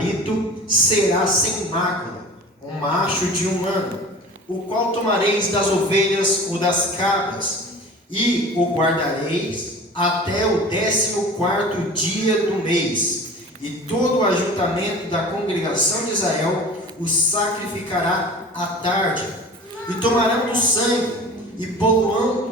cabrito será sem mácula, um macho de 1 ano, o qual tomareis das ovelhas ou das cabras, e o guardareis até o 14º dia do mês, e todo o ajuntamento da congregação de Israel o sacrificará à tarde, e tomarão do sangue, e poluão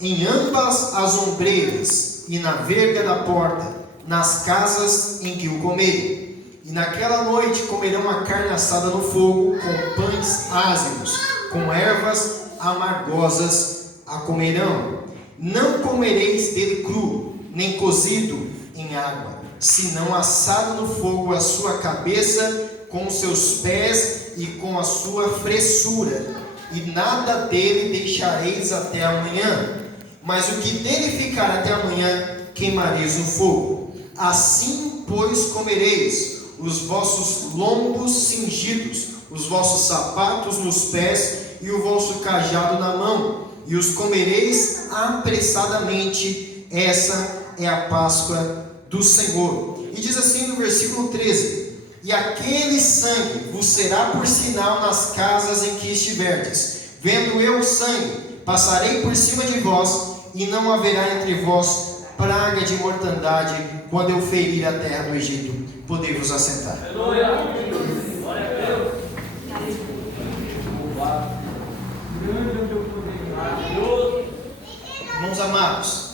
em ambas as ombreiras, e na verga da porta, nas casas em que o comerem. E naquela noite comerão a carne assada no fogo, com pães ázimos, com ervas amargosas a comerão. Não comereis dele cru, nem cozido em água, senão assado no fogo a sua cabeça, com os seus pés e com a sua fressura. E nada dele deixareis até amanhã. Mas o que dele ficar até amanhã, queimareis no fogo. Assim, pois, comereis os vossos lombos cingidos, os vossos sapatos nos pés e o vosso cajado na mão, e os comereis apressadamente. Essa é a Páscoa do Senhor. E diz assim no versículo 13: e aquele sangue vos será por sinal nas casas em que estiverdes. Vendo eu o sangue, passarei por cima de vós, e não haverá entre vós praga de mortandade, quando eu ferir a terra do Egito. Podei-vos assentar. Aleluia! Glória a Deus! Irmãos amados,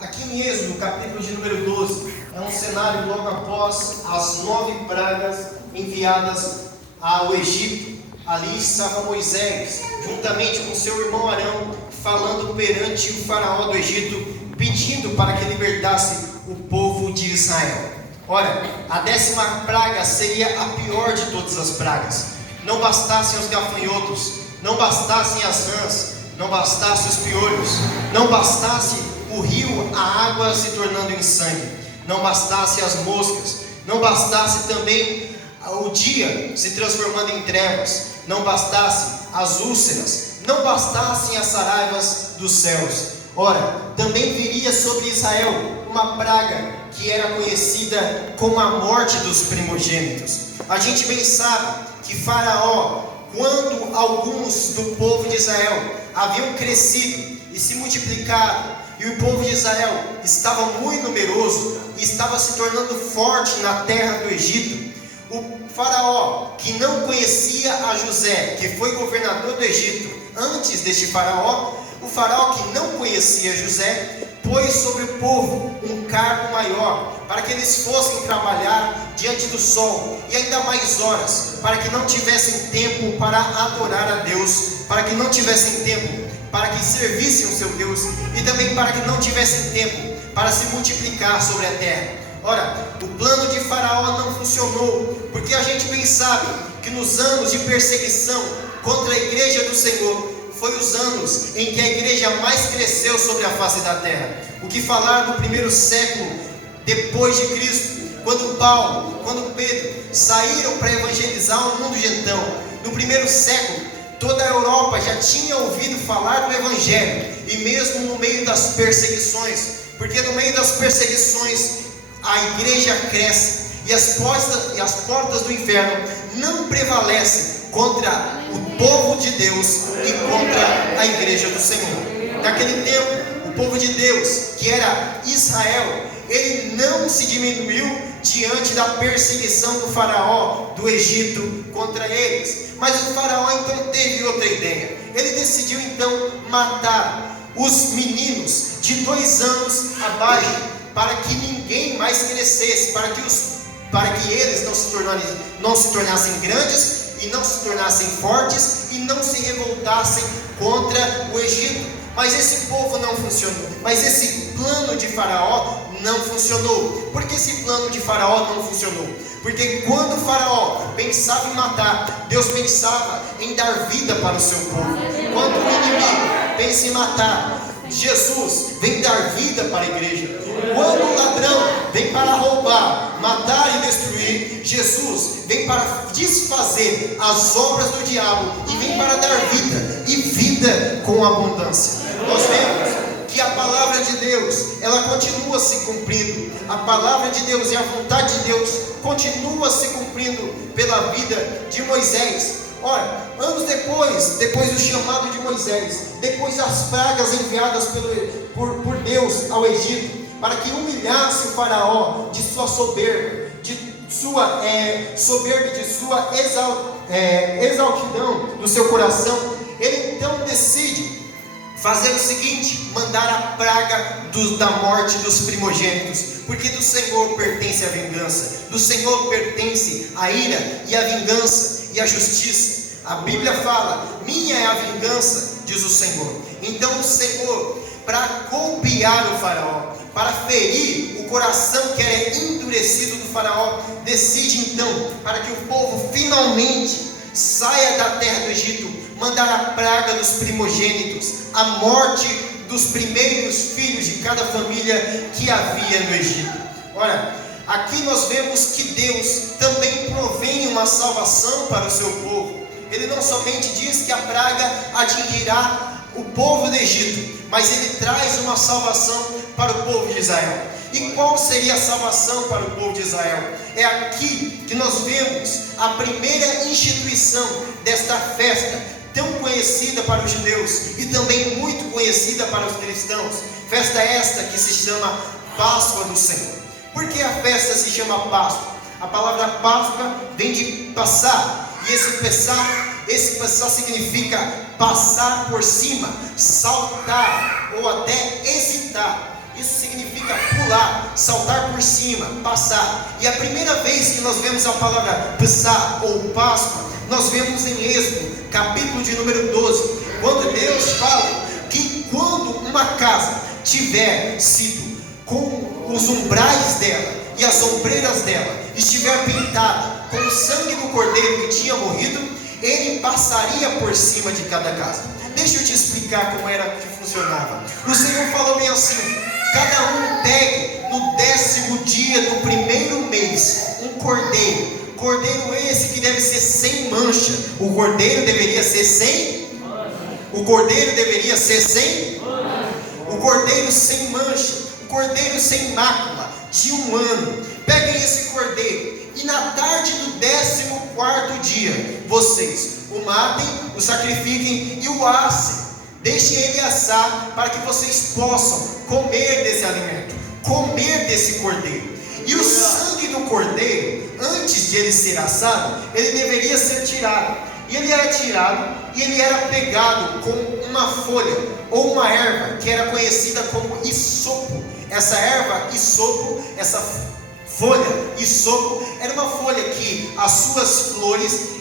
aqui em Êxodo, capítulo de número 12, é um cenário logo após as 9 pragas enviadas ao Egito. Ali estava Moisés, juntamente com seu irmão Arão, falando perante o faraó do Egito, pedindo para que libertasse o povo de Israel. Ora, a 10ª praga seria a pior de todas as pragas. Não bastassem os gafanhotos, não bastassem as rãs, não bastassem os piolhos, não bastasse o rio, a água se tornando em sangue, não bastasse as moscas, não bastasse também o dia se transformando em trevas, não bastasse as úlceras, não bastassem as saraivas dos céus. Ora, também viria sobre Israel uma praga que era conhecida como a morte dos primogênitos. A gente bem sabe que Faraó, quando alguns do povo de Israel haviam crescido e se multiplicado, e o povo de Israel estava muito numeroso e estava se tornando forte na terra do Egito, o Faraó, que não conhecia a José, que foi governador do Egito antes deste Faraó, o Faraó que não conhecia José, pôs sobre o povo um cargo maior, para que eles fossem trabalhar diante do sol, e ainda mais horas, para que não tivessem tempo para adorar a Deus, para que não tivessem tempo para que servissem o seu Deus, e também para que não tivessem tempo para se multiplicar sobre a terra. Ora, o plano de Faraó não funcionou, porque a gente bem sabe que nos anos de perseguição contra a igreja do Senhor, foi os anos em que a igreja mais cresceu sobre a face da terra. O que falar do primeiro século depois de Cristo, quando Paulo, quando Pedro saíram para evangelizar o mundo gentão. No primeiro século, toda a Europa já tinha ouvido falar do evangelho, e mesmo no meio das perseguições, porque no meio das perseguições a igreja cresce, e as portas do inferno não prevalecem contra o povo de Deus e contra a igreja do Senhor. Naquele tempo, o povo de Deus, que era Israel, ele não se diminuiu diante da perseguição do faraó do Egito contra eles. Mas o faraó então teve outra ideia. Ele decidiu então matar os meninos de 2 anos abaixo, para que ninguém mais crescesse, para que eles não se tornassem grandes, e não se tornassem fortes, e não se revoltassem contra o Egito. Mas esse povo não funcionou. Mas esse plano de Faraó não funcionou. Por que esse plano de Faraó não funcionou? Porque quando o Faraó pensava em matar, Deus pensava em dar vida para o seu povo. Quando o inimigo pensa em matar, Jesus vem dar vida para a igreja. Quando o ladrão vem para roubar, matar e destruir, Jesus vem para desfazer as obras do diabo e vem para dar vida, e vida com abundância. Nós vemos que a palavra de Deus, ela continua se cumprindo. A palavra de Deus e a vontade de Deus continua se cumprindo pela vida de Moisés. Ora, anos depois do chamado de Moisés, depois das pragas enviadas por Deus ao Egito, para que humilhasse o faraó de sua soberba, de sua exaltidão do seu coração, ele então decide fazer o seguinte: mandar a praga da morte dos primogênitos, porque do Senhor pertence a vingança, do Senhor pertence a ira e a vingança e a justiça. A Bíblia fala: minha é a vingança, diz o Senhor. Então o Senhor, para golpear o faraó, para ferir o coração que era endurecido do faraó, decide então, para que o povo finalmente saia da terra do Egito, mandar a praga dos primogênitos, a morte dos primeiros filhos de cada família que havia no Egito. Ora, aqui nós vemos que Deus também provém uma salvação para o seu povo. Ele não somente diz que a praga atingirá o povo do Egito, mas ele traz uma salvação para o povo de Israel. E qual seria a salvação para o povo de Israel? É aqui que nós vemos a primeira instituição desta festa, tão conhecida para os judeus e também muito conhecida para os cristãos. Festa esta que se chama Páscoa do Senhor. Por que a festa se chama Páscoa? A palavra Páscoa vem de passar, e esse passar significa passar por cima, saltar ou até hesitar. Isso significa pular, saltar por cima, passar. E a primeira vez que nós vemos a palavra passar ou Páscoa, nós vemos em Êxodo, capítulo de número 12, quando Deus fala que quando uma casa tiver sido com os umbrais dela e as ombreiras dela estiver pintada com o sangue do cordeiro que tinha morrido, ele passaria por cima de cada casa. Deixa eu te explicar como era que funcionava. O Senhor falou bem assim: cada um pegue no 10º dia do primeiro mês um cordeiro. Cordeiro esse que deve ser sem mancha. O cordeiro deveria ser sem? O cordeiro deveria ser sem? O cordeiro sem mancha. O cordeiro sem mácula, de 1 ano. Peguem esse cordeiro e na tarde do 14º dia, vocês o matem, o sacrifiquem e o assem. Deixem ele assar para que vocês possam comer desse alimento, comer desse cordeiro. E o sangue do cordeiro, antes de ele ser assado, ele deveria ser tirado. E ele era tirado e ele era pegado com uma folha ou uma erva que era conhecida como isopo. Essa erva isopo, essa folha isopo, era uma folha que as suas flores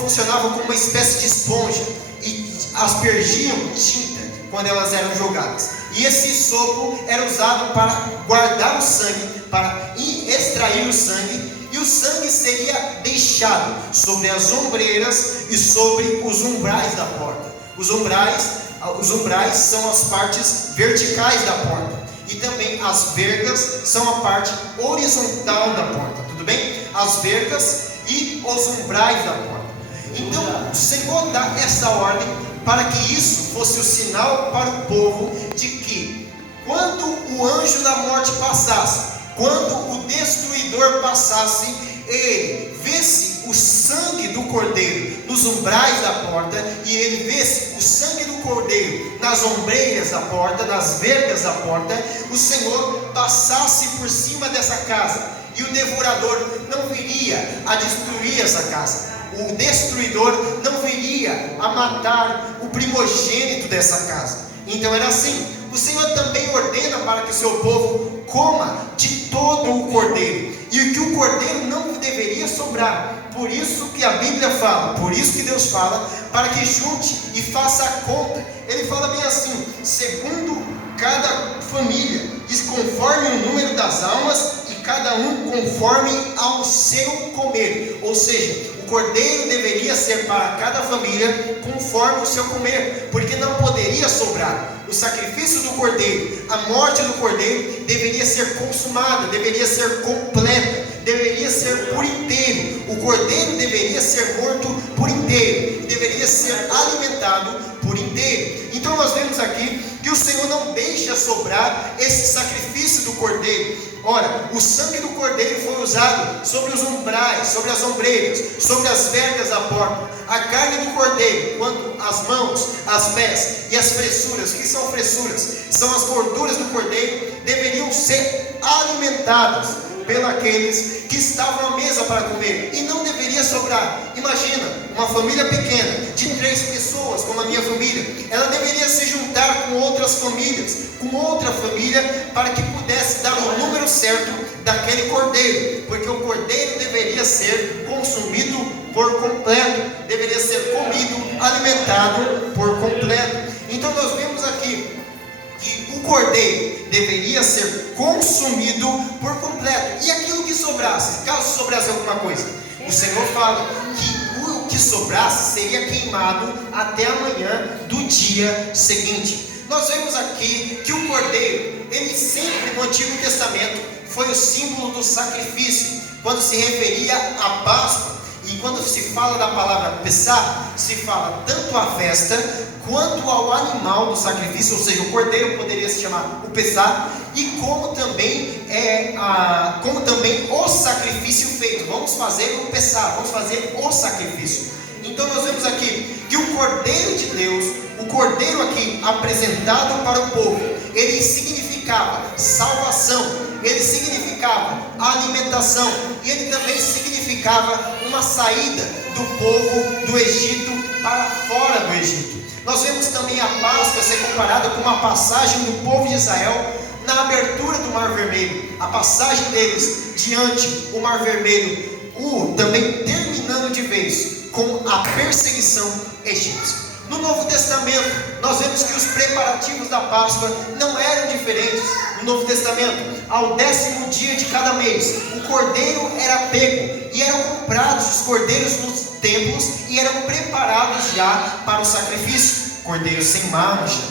funcionavam como uma espécie de esponja e aspergiam tinta quando elas eram jogadas. E esse isopo era usado para guardar o sangue, para extrair o sangue, e o sangue seria deixado sobre as ombreiras e sobre os umbrais da porta. Os umbrais são as partes verticais da porta, e também as vergas são a parte horizontal da porta, tudo bem? As vergas e os umbrais da porta. Então o Senhor dá essa ordem para que isso fosse o sinal para o povo de que quando o anjo da morte passasse, quando o destruidor passasse, ele visse o sangue do cordeiro nos umbrais da porta, e ele visse o sangue do cordeiro nas ombreiras da porta, nas vergas da porta, o Senhor passasse por cima dessa casa, e o devorador não viria a destruir essa casa. O destruidor não viria a matar o primogênito dessa casa. Então era assim. O Senhor também ordena para que o seu povo coma de todo o cordeiro, e que o cordeiro não deveria sobrar. Por isso que a Bíblia fala, por isso que Deus fala, para que junte e faça a conta. Ele fala bem assim: segundo cada família, e conforme o número das almas, e cada um conforme ao seu comer. Ou seja, o cordeiro deveria ser para cada família conforme o seu comer, porque não poderia sobrar. O sacrifício do cordeiro, a morte do cordeiro deveria ser consumada, deveria ser completa, deveria ser por inteiro. O cordeiro deveria ser morto por inteiro, deveria ser alimentado por inteiro. Então nós vemos aqui que o Senhor não deixa sobrar esse sacrifício do cordeiro. Ora, o sangue do cordeiro foi usado sobre os umbrais, sobre as ombreiras, sobre as vergas da porta. A carne do cordeiro, quanto as mãos, as pés e as fressuras, que são fressuras? São as gorduras do cordeiro, deveriam ser alimentadas pelos que estavam à mesa para comer, e não deveria sobrar. Imagina, uma família pequena, de 3 pessoas, como a minha família, ela deveria se juntar com outras famílias, com outra família, para que pudesse dar o número certo daquele cordeiro, porque o cordeiro deveria ser consumido por completo, deveria ser comido, alimentado por completo. Então nós vemos aqui que o cordeiro deveria ser consumido por completo, e aquilo que sobrasse, caso sobrasse alguma coisa, o Senhor fala que o que sobrasse seria queimado até amanhã do dia seguinte. Nós vemos aqui que o cordeiro, ele sempre no Antigo Testamento foi o símbolo do sacrifício, quando se referia à Páscoa. E quando se fala da palavra Pessah, se fala tanto à festa quanto ao animal do sacrifício, ou seja, o cordeiro poderia se chamar o Pessah, e como também o sacrifício feito. Vamos fazer o Pessah, vamos fazer o sacrifício. Então nós vemos aqui que o cordeiro de Deus, o cordeiro aqui apresentado para o povo, ele significava salvação, ele significava alimentação, e ele também significava uma saída do povo do Egito para fora do Egito. Nós vemos também a Páscoa ser comparada com uma passagem do povo de Israel na abertura do Mar Vermelho, a passagem deles diante o Mar Vermelho, também terminando de vez com a perseguição egípcia. No Novo Testamento, nós vemos que os preparativos da Páscoa não eram diferentes. No Novo Testamento, ao 10º dia de cada mês, o cordeiro era pego e eram comprados os cordeiros nos templos e eram preparados já para o sacrifício. Cordeiro sem mancha,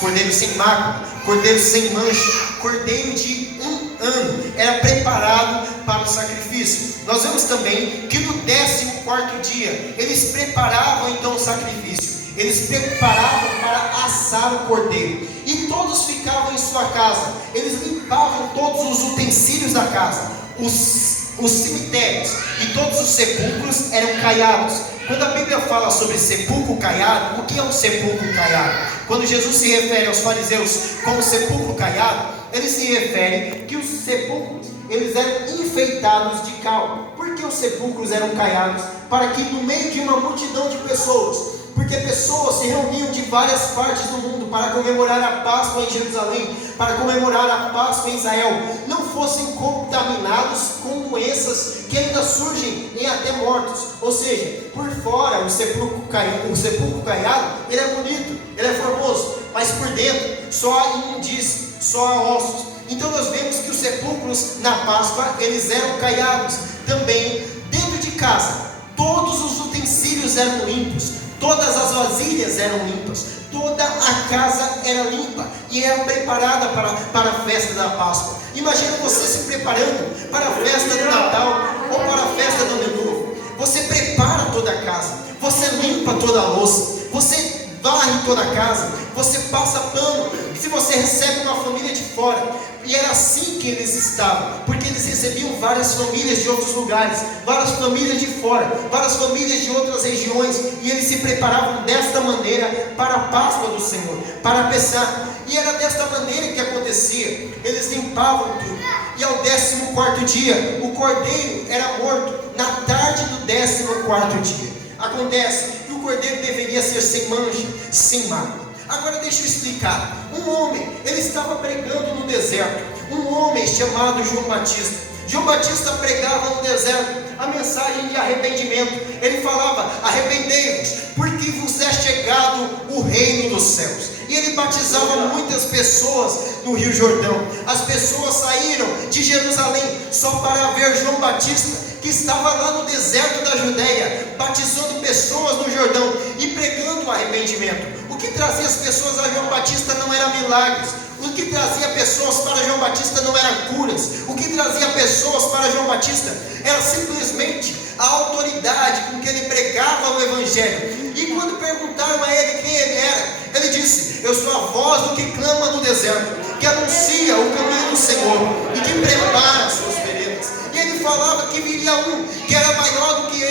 cordeiro sem mácula, cordeiro sem mancha, cordeiro de 1 ano, era preparado para o sacrifício. Nós vemos também que no 14º dia, eles preparavam então o sacrifício, eles preparavam para assar o cordeiro, e todos ficavam em sua casa, eles limpavam todos os utensílios da casa, os cemitérios e todos os sepulcros eram caiados. Quando a Bíblia fala sobre sepulcro caiado, o que é um sepulcro caiado? Quando Jesus se refere aos fariseus como sepulcro caiado, ele se refere que os sepulcros, eles eram enfeitados de cal. Por que os sepulcros eram caiados? Para que no meio de uma multidão de pessoas, porque pessoas se reuniam de várias partes do mundo para comemorar a Páscoa em Jerusalém, para comemorar a Páscoa em Israel, não fossem contaminados com doenças que ainda surgem em até mortos. Ou seja, por fora o sepulcro caiado, ele é bonito, ele é formoso, mas por dentro só há imundície, só há ossos. Então nós vemos que os sepulcros na Páscoa, eles eram caiados. Também dentro de casa, todos os utensílios eram limpos, todas as vasilhas eram limpas, toda a casa era limpa e era preparada para a festa da Páscoa. Imagina você se preparando para a festa do Natal ou para a festa do Ano Novo. Você prepara toda a casa, você limpa toda a louça, você varre toda a casa, você passa pano. Se você recebe uma família de fora, e era assim que eles estavam, porque eles recebiam várias famílias de outros lugares, várias famílias de fora, várias famílias de outras regiões, e eles se preparavam desta maneira para a Páscoa do Senhor, para Pessah. E era desta maneira que acontecia, eles limpavam tudo, e ao 14º dia, o cordeiro era morto na tarde do 14º dia. Acontece que o cordeiro deveria ser sem mancha, sem mácula. Agora deixa eu explicar. Um homem, ele estava pregando no deserto, um homem chamado João Batista. João Batista pregava no deserto a mensagem de arrependimento. Ele falava: arrependei-vos, porque vos é chegado o reino dos céus. E ele batizava muitas pessoas no Rio Jordão. As pessoas saíram de Jerusalém só para ver João Batista, que estava lá no deserto da Judeia, batizando pessoas no Jordão e pregando o arrependimento. O que trazia as pessoas a João Batista não eram milagres. O que trazia pessoas para João Batista não eram curas. O que trazia pessoas para João Batista era simplesmente a autoridade com que ele pregava o Evangelho. E quando perguntaram a ele quem ele era, ele disse: eu sou a voz do que clama no deserto, que anuncia o caminho do Senhor e que prepara as suas veredas. E ele falava que viria um que era maior do que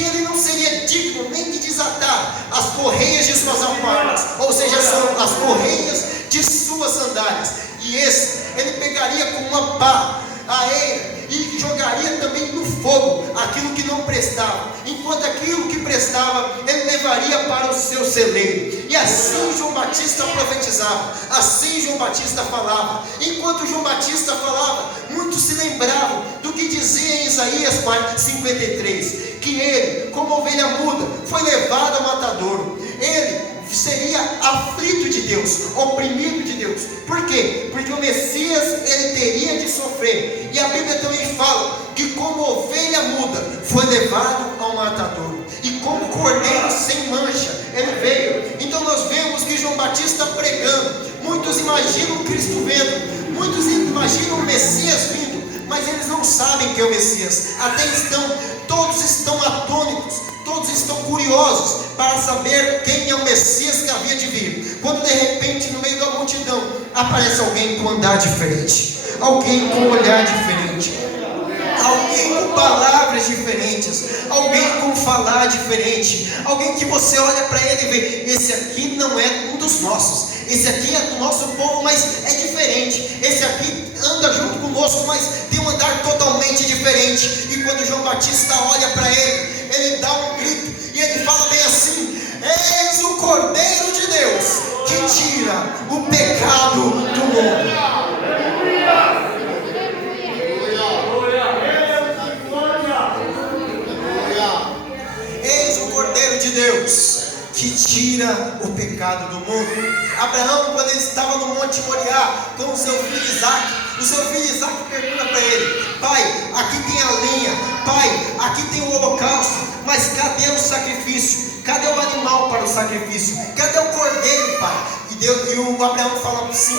ele não seria digno nem de desatar as correias de suas alpargas, ou seja, as correias de suas sandálias. E esse, ele pegaria com uma pá a eira e jogaria também no fogo aquilo que não prestava, enquanto aquilo que prestava ele levaria para o seu celeiro. E assim João Batista profetizava, assim João Batista falava. Enquanto João Batista falava, muitos se lembravam do que dizia em Isaías 53, que ele, como ovelha muda, foi levado ao matadouro. Ele seria aflito de Deus, oprimido de Deus. Por quê? Porque o Messias, ele teria de sofrer. E a Bíblia também fala que como ovelha muda, foi levado ao matadouro, e como cordeiro sem mancha, ele veio. Então nós vemos que João Batista pregando, muitos imaginam Cristo vendo, muitos imaginam o Messias vindo, mas eles não sabem que é o Messias. Até então, todos estão atônitos, todos estão curiosos para saber quem é o Messias que havia de vir. Quando de repente, no meio da multidão, aparece alguém com andar diferente, alguém com olhar diferente, alguém com palavras diferentes, alguém com falar diferente, alguém que você olha para ele e vê: esse aqui não é um dos nossos, esse aqui é do nosso povo, mas é diferente, esse aqui anda junto conosco, mas tem um andar totalmente diferente. E quando João Batista olha para ele, ele dá um grito e ele fala bem assim: eis o Cordeiro de Deus que tira o pecado do mundo. Eis o Cordeiro de Deus que tira o pecado do mundo. Abraão, quando ele estava no Monte Moriá com o seu filho Isaac, o seu filho Isaac pergunta para ele: pai, aqui tem a lenha, pai, aqui tem o holocausto, mas cadê o sacrifício? Cadê o animal para o sacrifício? Cadê o cordeiro, pai? E o Abraão fala assim: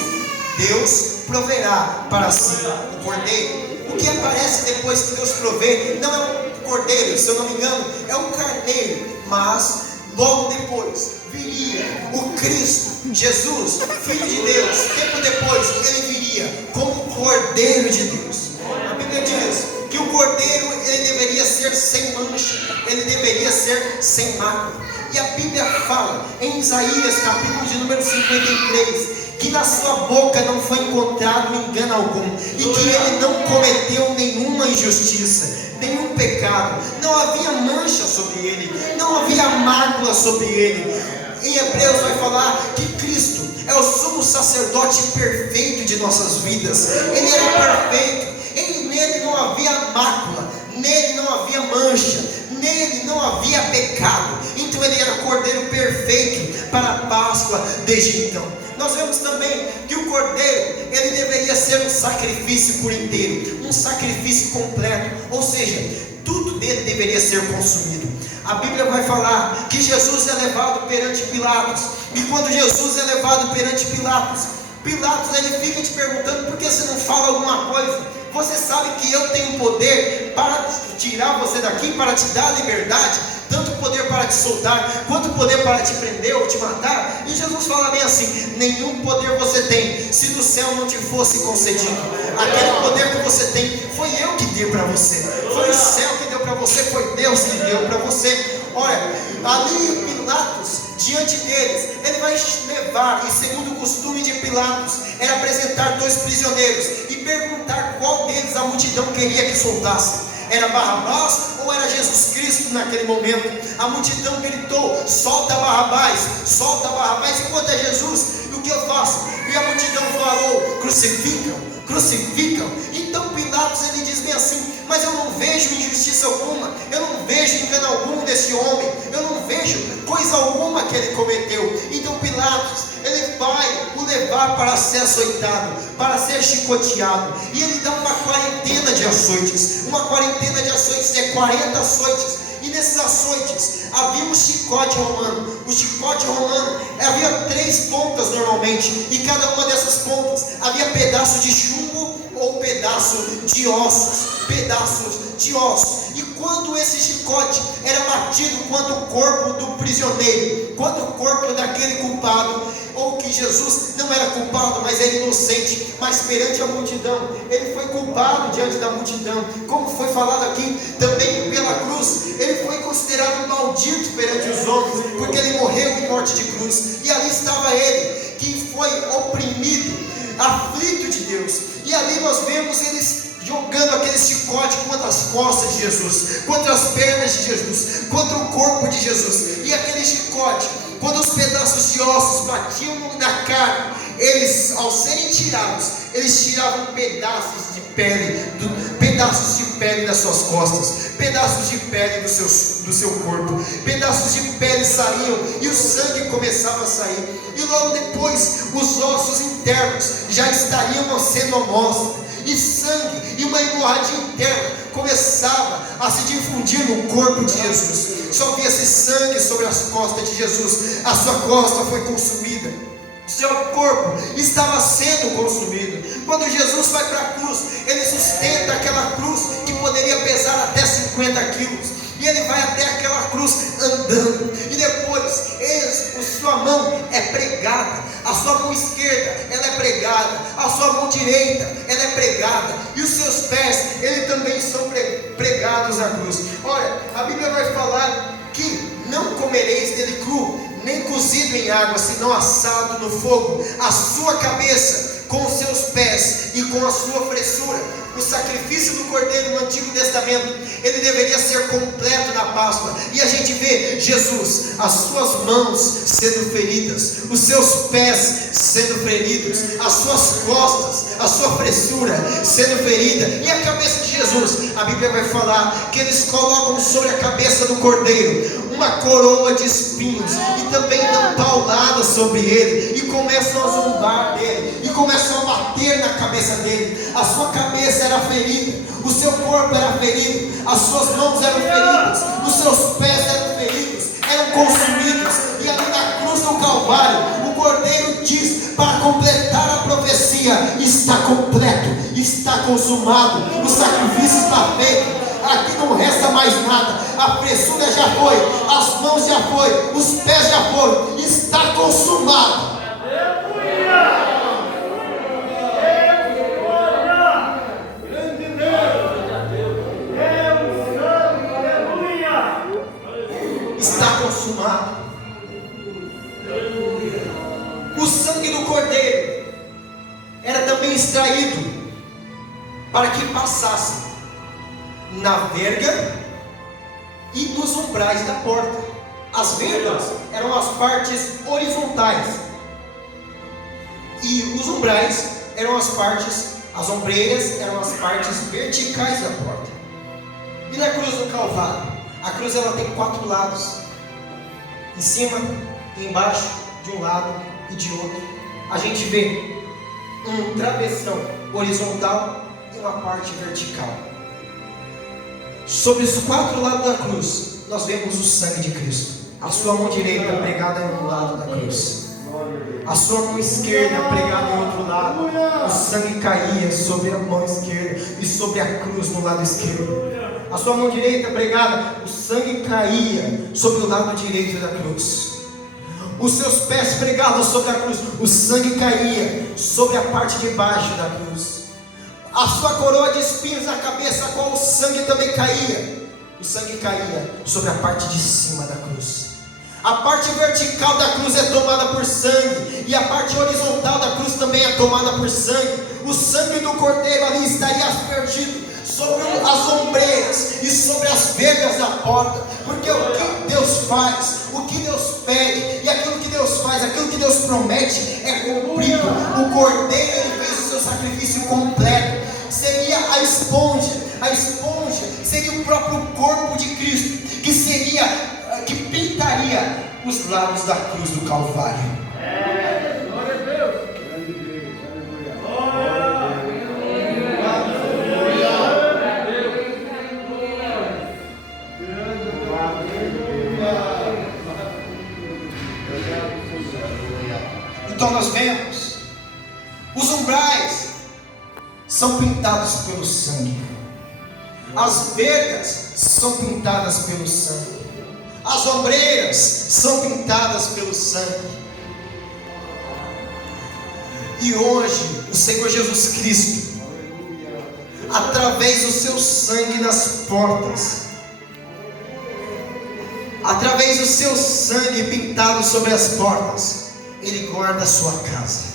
Deus proverá para si o cordeiro. O que aparece depois que Deus provê não é o cordeiro, se eu não me engano, é o carneiro. Mas logo depois viria o Cristo, Jesus, Filho de Deus. Tempo depois ele viria como Cordeiro de Deus. A Bíblia diz que o Cordeiro, ele deveria ser sem mancha, ele deveria ser sem mácula. E a Bíblia fala em Isaías capítulo de número 53, que na sua boca não foi encontrado engano algum, e que ele não cometeu nenhuma injustiça, nenhum pecado. Não havia mancha sobre ele, não havia mácula sobre ele. Em Hebreus vai falar que Cristo é o sumo sacerdote perfeito de nossas vidas. Ele era perfeito, nele não havia mácula, nele não havia mancha, nele não havia pecado. Então ele era Cordeiro perfeito para a Páscoa desde então. Nós vemos também que o cordeiro, ele deveria ser um sacrifício por inteiro, um sacrifício completo, ou seja, tudo dele deveria ser consumido. A Bíblia vai falar que Jesus é levado perante Pilatos, e quando Jesus é levado perante Pilatos, ele fica te perguntando: por que você não fala alguma coisa? Você sabe que eu tenho poder para tirar você daqui, para te dar liberdade, tanto poder para te soltar, quanto poder para te prender ou te matar. E Jesus fala bem assim: nenhum poder você tem, se do céu não te fosse concedido. Aquele poder que você tem, foi eu que dei para você, foi o céu que deu para você, foi Deus que deu para você. Olha, ali Pilatos, diante deles, ele vai levar, e segundo o costume de Pilatos, era apresentar dois prisioneiros e perguntar qual deles a multidão queria que soltasse. Era Barrabás ou era Jesus Cristo naquele momento? A multidão gritou: solta Barrabás, enquanto é Jesus. E o que eu faço? E a multidão falou: crucificam. Então Pilatos, ele diz bem assim: mas eu não vejo injustiça alguma, eu não vejo engano algum nesse homem, eu não vejo coisa alguma que ele cometeu. Então Pilatos, ele vai o levar para ser açoitado, para ser chicoteado, e ele dá uma quarentena de açoites. Uma quarentena de açoites é 40 açoites, e nesses açoites havia um chicote romano, O chicote romano havia 3 pontas normalmente, e cada uma dessas pontas havia pedaço de chumbo ou pedaço de ossos, e quando esse chicote era batido contra o corpo do prisioneiro, contra o corpo daquele culpado, ou que Jesus não era culpado, mas era inocente, mas perante a multidão, ele foi culpado diante da multidão, como foi falado aqui, também pela cruz, ele foi considerado maldito perante os homens, porque ele morreu em morte de cruz, e ali estava ele, que foi oprimido, aflito de Deus, e ali nós vemos eles jogando aquele chicote contra as costas de Jesus, contra as pernas de Jesus, contra o corpo de Jesus, e aquele chicote, quando os pedaços de ossos batiam na carne, eles, ao serem tirados, eles tiravam pedaços de pele das suas costas, pedaços de pele do seu corpo, pedaços de pele saíam, e o sangue começava a sair, e logo depois, os ossos internos já estariam sendo amostras, e sangue e uma hemorragia interna começava a se difundir no corpo de Jesus. Só via-se sangue sobre as costas de Jesus. A sua costa foi consumida, seu corpo estava sendo consumido. Quando Jesus vai para a cruz, ele sustenta aquela cruz que poderia pesar até 50 quilos. E ele vai até aquela cruz andando, e depois sua mão é pregada, a sua mão esquerda ela é pregada, a sua mão direita ela é pregada, e os seus pés eles também são pregados na cruz. Olha, a Bíblia vai falar que não comereis dele cru, nem cozido em água, senão assado no fogo, a sua cabeça com os seus pés e com a sua fressura. O sacrifício do Cordeiro no Antigo Testamento, ele deveria ser completo na Páscoa, e a gente vê Jesus, as suas mãos sendo feridas, os seus pés sendo feridos, as suas costas, a sua fressura sendo ferida, e a cabeça de Jesus, a Bíblia vai falar que eles colocam sobre a cabeça do Cordeiro uma coroa de espinhos, e também dão pauladas sobre ele, e começam a zombar dele, e começam a bater na cabeça dele. A sua cabeça era ferida, o seu corpo era ferido, as suas mãos eram feridas, os seus pés eram feridos, eram consumidos, e ali na cruz do Calvário, o Cordeiro diz, para completar a profecia, está completo, está consumado, o sacrifício está feito, aqui não resta mais nada, a fressura já foi, as mãos já foi, os pés já foram, está consumado. Está consumado. O sangue do Cordeiro era também extraído para que passasse na verga e nos umbrais da porta. As vergas eram as partes horizontais, e os umbrais eram as ombreiras eram as partes verticais da porta. E na cruz do Calvário, a cruz ela tem 4 lados, em cima, embaixo, de um lado e de outro. A gente vê um travessão horizontal e uma parte vertical. Sobre os 4 lados da cruz, nós vemos o sangue de Cristo. A sua mão direita pregada em um lado da cruz, a sua mão esquerda pregada em outro lado. O sangue caía sobre a mão esquerda e sobre a cruz no lado esquerdo. A sua mão direita pregada, o sangue caía sobre o lado direito da cruz. Os seus pés pregados sobre a cruz, o sangue caía sobre a parte de baixo da cruz. A sua coroa de espinhos na cabeça, a qual o sangue também caía, o sangue caía sobre a parte de cima da cruz. A parte vertical da cruz é tomada por sangue, e a parte horizontal da cruz também é tomada por sangue. O sangue do Cordeiro ali estaria aspergido sobre as ombreiras e sobre as vergas da porta, porque o que Deus faz, o que Deus pede, e aquilo que Deus faz, aquilo que Deus promete é cumprido. O Cordeiro ele fez o seu sacrifício completo. Seria a esponja seria o próprio corpo de Cristo, que pintaria os lados da cruz do Calvário. Glória a Deus. então nós vemos, os umbrais são pintados pelo sangue, as vergas são pintadas pelo sangue, as ombreiras são pintadas pelo sangue. E hoje o Senhor Jesus Cristo, através do seu sangue nas portas, através do seu sangue pintado sobre as portas, Ele guarda a sua casa.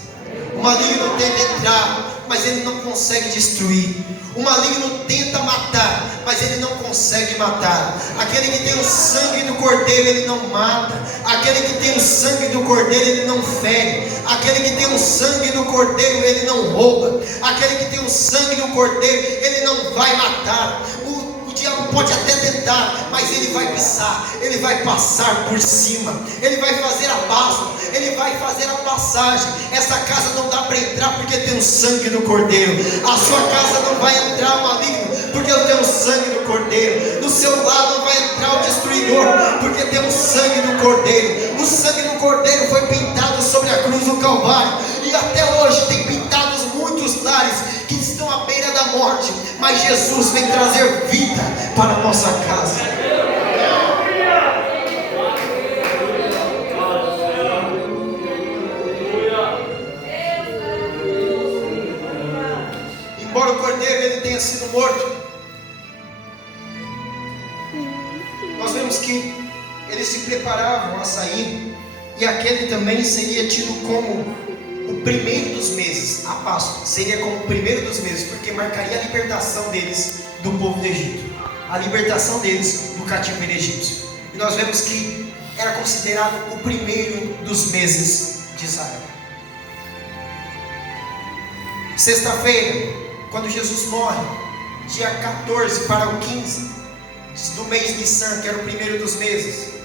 O maligno tenta entrar, mas ele não consegue destruir. O maligno tenta matar, mas ele não consegue matar. Aquele que tem o sangue do Cordeiro, ele não mata. Aquele que tem o sangue do Cordeiro, ele não fere. Aquele que tem o sangue do Cordeiro, ele não rouba. Aquele que tem o sangue do Cordeiro, ele não vai matar. O diabo pode até tentar, mas ele vai pisar, ele vai passar por cima, ele vai fazer a Páscoa, ele vai fazer a passagem. Essa casa não dá para entrar porque tem o sangue do Cordeiro. A sua casa não vai entrar o maligno porque tem o sangue do Cordeiro. No seu lado não vai entrar o destruidor porque tem o sangue do Cordeiro. O sangue do Cordeiro foi pintado sobre a cruz do Calvário, e até hoje tem pintados muitos lares que estão à beira da morte, mas Jesus vem trazer vida para a nossa casa. Embora o Cordeiro ele tenha sido morto, nós vemos que eles se preparavam a sair, e aquele também seria tido como o primeiro dos meses. A Páscoa seria como o primeiro dos meses, porque marcaria a libertação deles do povo do Egito, a libertação deles do cativeiro egípcio. E nós vemos que era considerado o primeiro dos meses de Israel. Sexta-feira, quando Jesus morre, dia 14 para o 15 do mês Nissan, que era o primeiro dos meses,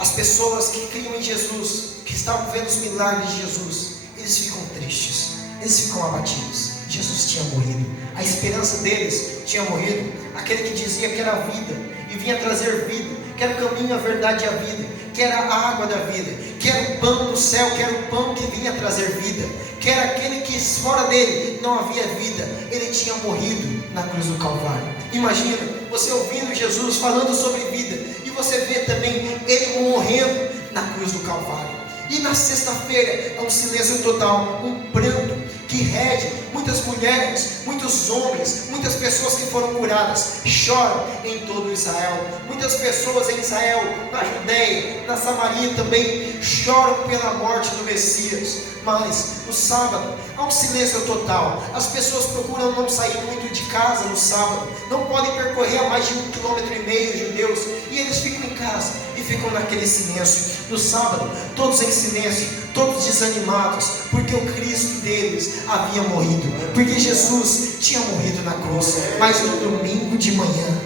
as pessoas que criam em Jesus, que estavam vendo os milagres de Jesus, eles ficam tristes, eles ficam abatidos. Jesus tinha morrido, a esperança deles tinha morrido. Aquele que dizia que era a vida e vinha trazer vida, que era o caminho, a verdade e a vida, que era a água da vida, que era o pão do céu, que era o pão que vinha trazer vida, que era aquele que fora dele não havia vida, ele tinha morrido na cruz do Calvário. Imagina você ouvindo Jesus falando sobre vida, e você vê também ele morrendo na cruz do Calvário. E na sexta-feira é um silêncio total, um pranto que rege. Muitas mulheres, muitos homens, muitas pessoas que foram curadas choram em todo Israel. Muitas pessoas em Israel, na Judeia, na Samaria também choram pela morte do Messias. Mas no sábado há um silêncio total. As pessoas procuram não sair muito de casa no sábado, não podem percorrer a mais de 1,5 km judeus, e eles ficam em casa e ficam naquele silêncio. No sábado, todos em silêncio, todos desanimados, porque o Cristo deles havia morrido, porque Jesus tinha morrido na cruz. Mas no domingo de manhã,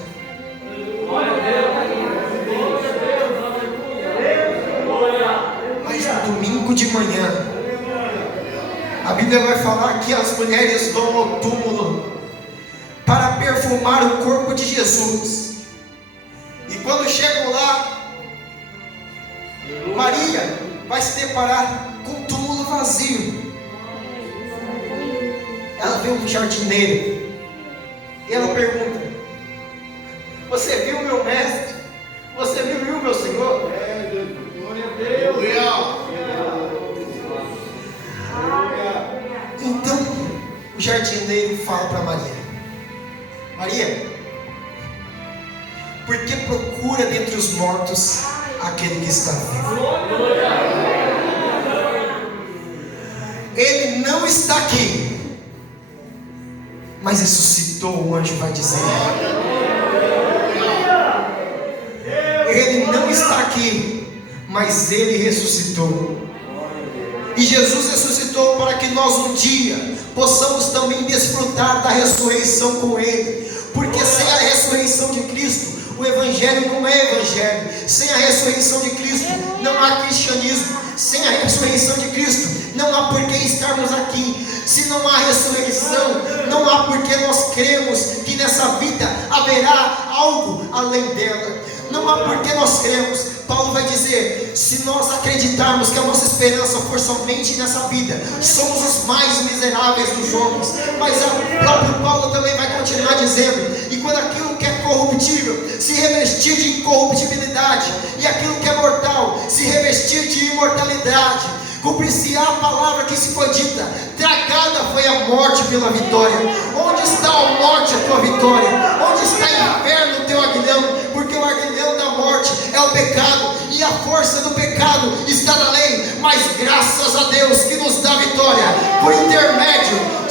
a Bíblia vai falar que as mulheres vão ao túmulo para perfumar o corpo de Jesus. E quando chegam lá, Maria vai se deparar com um túmulo vazio. Ela vê um jardineiro e ela pergunta: você viu meu mestre? Você viu meu Senhor? Glória a Deus. Então o jardineiro fala para Maria: Maria, por que procura dentre os mortos aquele que está vivo? Ele não está aqui, mas ressuscitou, o anjo vai dizer. Ele não está aqui, mas ele ressuscitou. E Jesus ressuscitou para que nós um dia possamos também desfrutar da ressurreição com Ele. Porque sem a ressurreição de Cristo, o Evangelho não é Evangelho. Sem a ressurreição de Cristo, não há cristianismo. Sem a ressurreição de Cristo, não há por que estarmos aqui. Se não há ressurreição, não há por que nós cremos que nessa vida haverá algo além dela. Não ama porque nós cremos. Paulo vai dizer: se nós acreditarmos que a nossa esperança for somente nessa vida, somos os mais miseráveis dos homens. Mas o próprio Paulo também vai continuar dizendo: e quando aquilo que é corruptível se revestir de incorruptibilidade, e aquilo que é mortal se revestir de imortalidade, cumprir-se-á a palavra que se foi dita: tragada foi a morte pela vitória. Onde está a morte, a tua vitória? Onde está o inferno, o teu aguilhão? Porque o aguilhão da morte é o pecado, e a força do pecado está na lei. Mas graças a Deus que nos dá vitória por intermédio